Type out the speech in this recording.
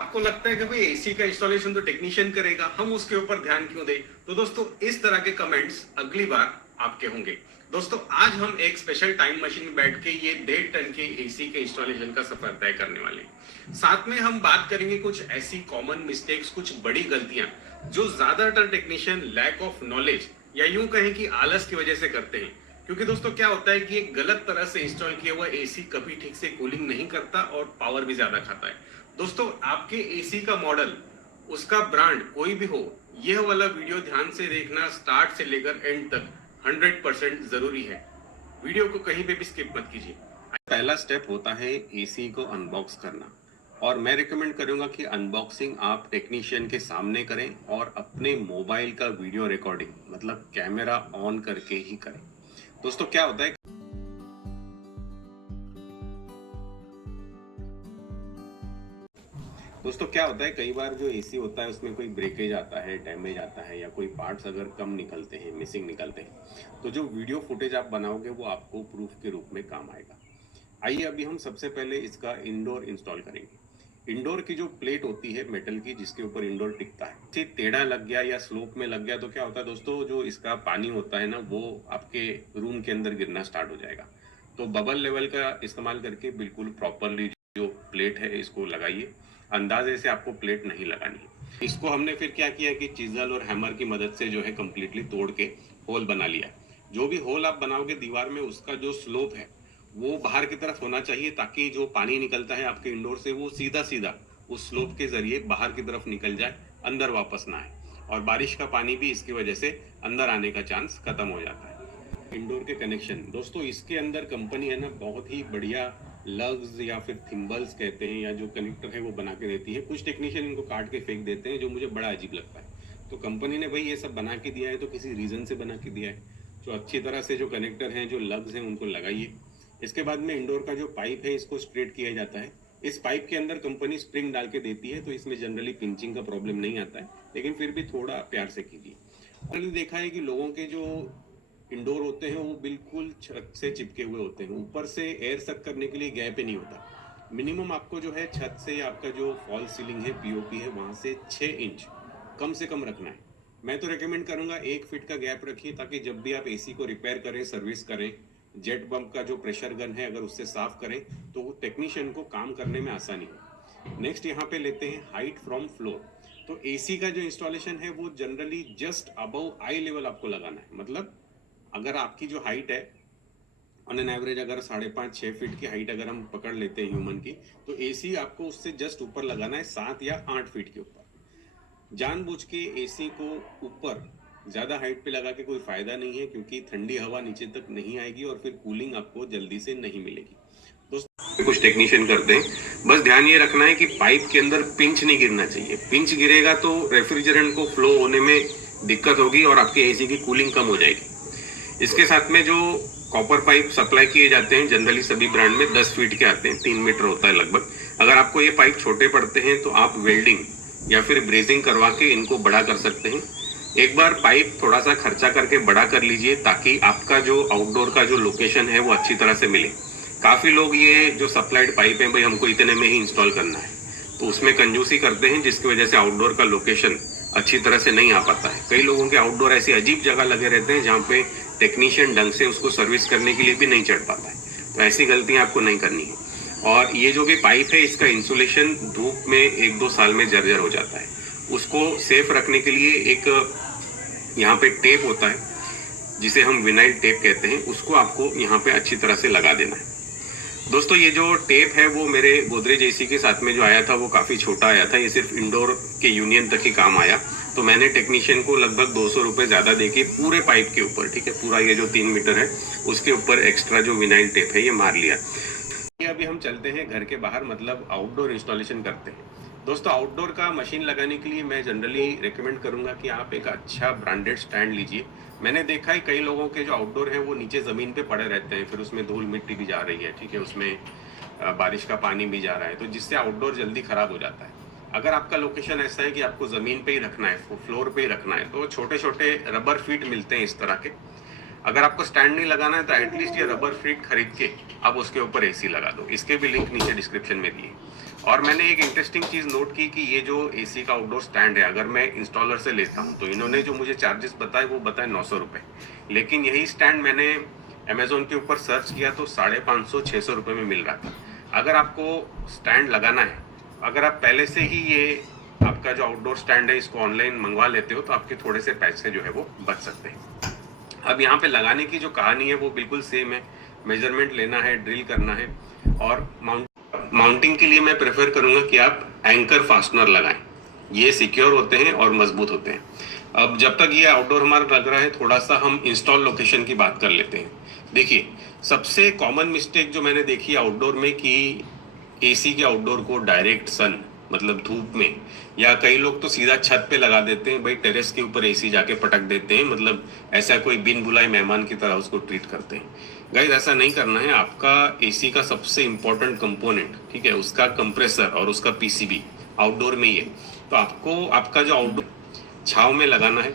आपको लगता है कि भाई एसी का इंस्टॉलेशन तो टेक्नीशियन करेगा, हम उसके ऊपर ध्यान क्यों दें? तो दोस्तों इस तरह के कमेंट्स अगली बार आपके होंगे। दोस्तों आज हम एक स्पेशल टाइम मशीन में बैठ के ये 1.5 टन के एसी के इंस्टॉलेशन का सफर तय करने वाले हैं। साथ में हम बात करेंगे कुछ ऐसी कॉमन मिस्टेक्स, कुछ बड़ी गलतियां जो ज्यादातर टेक्नीशियन लैक ऑफ नॉलेज या यूं कहें कि आलस की वजह से करते हैं। क्योंकि दोस्तों क्या होता है कि एक गलत तरह से इंस्टॉल किया हुआ एसी कभी ठीक से कूलिंग नहीं करता और पावर भी ज्यादा खाता है। दोस्तों आपके एसी का मॉडल, उसका ब्रांड कोई भी हो, यह वाला वीडियो ध्यान से देखना, स्टार्ट से लेकर एंड तक 100% जरूरी है। वीडियो को कहीं पे भी स्किप मत कीजिए। पहला स्टेप होता है एसी को अनबॉक्स करना, और मैं रिकमेंड करूंगा कि अनबॉक्सिंग आप टेक्नीशियन के सामने करें और अपने मोबाइल का वीडियो रिकॉर्डिंग मतलब कैमरा ऑन करके ही करें। दोस्तों क्या होता है, कई बार जो एसी होता है उसमें कोई ब्रेकेज आता है, डैमेज आता है, या कोई पार्ट्स अगर कम निकलते हैं, मिसिंग निकलते हैं, तो जो वीडियो फुटेज आप बनाओगे वो आपको प्रूफ के रूप में काम आएगा। आइए अभी हम सबसे पहले इसका इंडोर इंस्टॉल करेंगे। इंडोर की जो प्लेट होती है मेटल की, जिसके ऊपर इंडोर टिकता है, इसे टेढ़ा लग गया या स्लोप में लग गया तो क्या होता है दोस्तों, जो इसका पानी होता है ना वो आपके रूम के अंदर गिरना स्टार्ट हो जाएगा। तो बबल लेवल का इस्तेमाल करके बिल्कुल प्रॉपरली जो प्लेट है इसको लगाइए। अंदाजे से आपको प्लेट नहीं लगानी है। इसको हमने फिर क्या किया कि चीजल और हैमर की मदद से जो है कंप्लीटली तोड़ के होल बना लिया। जो भी होल आप बनाओगे दीवार में, उसका जो स्लोप है वो बाहर की तरफ होना चाहिए, ताकि जो पानी निकलता है आपके इंडोर से वो सीधा सीधा उस स्लोप के जरिए बाहर की तरफ निकल जाए, अंदर वापस ना आए। और बारिश का पानी भी इसकी वजह से अंदर आने का चांस खत्म हो जाता है। इंडोर के कनेक्शन दोस्तों, इसके अंदर कंपनी है ना बहुत ही बढ़िया लग्स या फिर थिम्बल्स कहते हैं, या जो कनेक्टर है वो बना के देती है। कुछ टेक्नीशियन इनको काट के फेंक देते हैं, जो मुझे बड़ा अजीब लगता है। तो कंपनी ने भाई ये सब बना के दिया है तो किसी रीजन से बना के दिया है। तो अच्छी तरह से जो कनेक्टर हैं, जो लग्स हैं, उनको लगाइए। इसके बाद में इंडोर का जो पाइप है इसको स्ट्रेट किया जाता है। इस पाइप के अंदर कंपनी स्प्रिंग डाल के देती है, तो इसमें जनरली पिंचिंग का प्रॉब्लम नहीं आता है, लेकिन फिर भी थोड़ा प्यार से कीजिए। मैंने देखा है कि लोगों के जो इंडोर होते हैं वो बिल्कुल छत से चिपके हुए होते हैं, ऊपर से एयर सक करने के लिए गैप ही नहीं होता। मिनिमम आपको जो है छत से आपका जो फॉल सीलिंग है, पीओपी है, वहां से 6 इंच कम से कम रखना है। मैं तो रेकमेंड करूंगा 1 फीट का गैप रखिए, ताकि जब भी आप एसी को रिपेयर करें, सर्विस करें, जेट बम्प का जो प्रेशर गन है अगर उससे साफ करें, तो टेक्नीशियन को काम करने में आसानी हो। नेक्स्ट यहाँ पे लेते हैं हाइट फ्रॉम फ्लोर। तो एसी का जो इंस्टॉलेशन है वो generally just above I level आपको लगाना है। मतलब अगर आपकी जो हाइट है ऑन एन एवरेज, अगर 5.5-6 फीट की हाइट अगर हम पकड़ लेते हैं ह्यूमन की, तो एसी आपको उससे जस्ट ऊपर लगाना है, 7 या 8 फीट के ऊपर। जानबूझ के एसी को ऊपर ज्यादा हाइट पे लगा के कोई फायदा नहीं है, क्योंकि ठंडी हवा नीचे तक नहीं आएगी और फिर कूलिंग आपको जल्दी से नहीं मिलेगी। दोस्तों कुछ टेक्नीशियन करते हैं, बस ध्यान ये रखना है कि पाइप के अंदर पिंच नहीं गिरना चाहिए। पिंच गिरेगा तो रेफ्रिजरेंट को फ्लो होने में दिक्कत होगी और आपके एसी की कूलिंग कम हो जाएगी। इसके साथ में जो कॉपर पाइप सप्लाई किए जाते हैं, जनरली सभी ब्रांड में 10 फीट के आते हैं, 3 मीटर होता है लगभग। अगर आपको ये पाइप छोटे पड़ते हैं तो आप वेल्डिंग या फिर ब्रेजिंग करवा के इनको बड़ा कर सकते हैं। एक बार पाइप थोड़ा सा खर्चा करके बड़ा कर लीजिए, ताकि आपका जो आउटडोर का जो लोकेशन है वो अच्छी तरह से मिले। काफी लोग ये जो सप्लाइड पाइप है भाई हमको इतने में ही इंस्टॉल करना है, तो उसमें कंजूसी करते हैं, जिसकी वजह से आउटडोर का लोकेशन अच्छी तरह से नहीं आ पाता है। कई लोगों के आउटडोर ऐसी अजीब जगह लगे रहते हैं जहाँ पे टेक्नीशियन ढंग से उसको सर्विस करने के लिए भी नहीं चढ़ पाता है। तो ऐसी गलतियां आपको नहीं करनी है। और ये जो भी पाइप है इसका इंसुलेशन धूप में 1-2 साल में जर्जर हो जाता है। उसको सेफ रखने के लिए एक यहाँ पे टेप होता है, जिसे हम विनाइल टेप कहते हैं, उसको आपको यहाँ पे अच्छी तरह से लगा देना है। दोस्तों ये जो टेप है वो मेरे गोदरेज एसी के साथ में जो आया था वो काफ़ी छोटा आया था, ये सिर्फ इंडोर के यूनियन तक ही काम आया। तो मैंने टेक्नीशियन को लगभग 200 रुपये ज़्यादा देके पूरे पाइप के ऊपर, ठीक है, पूरा ये जो 3 मीटर है उसके ऊपर एक्स्ट्रा जो विनाइल टेप है ये मार लिया। ये अभी हम चलते हैं घर के बाहर, मतलब आउटडोर इंस्टॉलेशन करते हैं। दोस्तों आउटडोर का मशीन लगाने के लिए मैं जनरली रिकमेंड करूंगा कि आप एक अच्छा ब्रांडेड स्टैंड लीजिए। मैंने देखा है कई लोगों के जो आउटडोर हैं वो नीचे ज़मीन पे पड़े रहते हैं, फिर उसमें धूल मिट्टी भी जा रही है, ठीक है, उसमें बारिश का पानी भी जा रहा है, तो जिससे आउटडोर जल्दी ख़राब हो जाता है। अगर आपका लोकेशन ऐसा है कि आपको ज़मीन पे ही रखना है, फ्लोर पे ही रखना है, तो छोटे छोटे रबर फीट मिलते हैं इस तरह के। अगर आपको स्टैंड नहीं लगाना है तो एटलीस्ट ये रबर फीट खरीद के आप उसके ऊपर एसी लगा दो। इसके भी लिंक नीचे डिस्क्रिप्शन में दिए। और मैंने एक इंटरेस्टिंग चीज़ नोट की कि ये जो एसी का आउटडोर स्टैंड है, अगर मैं इंस्टॉलर से लेता हूँ तो इन्होंने जो मुझे चार्जेस बताए वो बताए 900 रुपये, लेकिन यही स्टैंड मैंने अमेजोन के ऊपर सर्च किया तो 550-600 रुपये में मिल रहा था। अगर आपको स्टैंड लगाना है, अगर आप पहले से ही ये आपका जो आउटडोर स्टैंड है इसको ऑनलाइन मंगवा लेते हो तो आपके थोड़े से पैसे जो है वो बच सकते हैं। अब यहाँ पे लगाने की जो कहानी है वो बिल्कुल सेम है, मेजरमेंट लेना है, ड्रिल करना है, और माउंटिंग के लिए मैं प्रेफर करूंगा कि आप एंकर फास्टनर लगाएं, ये सिक्योर होते हैं और मजबूत होते हैं। अब जब तक ये आउटडोर हमारा लग रहा है, थोड़ा सा हम इंस्टॉल लोकेशन की बात कर लेते हैं। देखिए, सबसे कॉमन मिस्टेक जो मैंने देखी आउटडोर में कि एसी के आउटडोर को डायरेक्ट सन, मतलब धूप में, या कई लोग तो सीधा छत पे लगा देते हैं, भाई टेरेस के ऊपर एसी जाके पटक देते हैं, मतलब ऐसा कोई बिन बुलाए मेहमान की तरह उसको ट्रीट करते हैं। गाइस, ऐसा नहीं करना है। आपका एसी का सबसे इंपॉर्टेंट कंपोनेंट, ठीक है, उसका कंप्रेसर और उसका पीसीबी आउटडोर में ही है, तो आपको आपका जो आउटडोर छांव में लगाना है।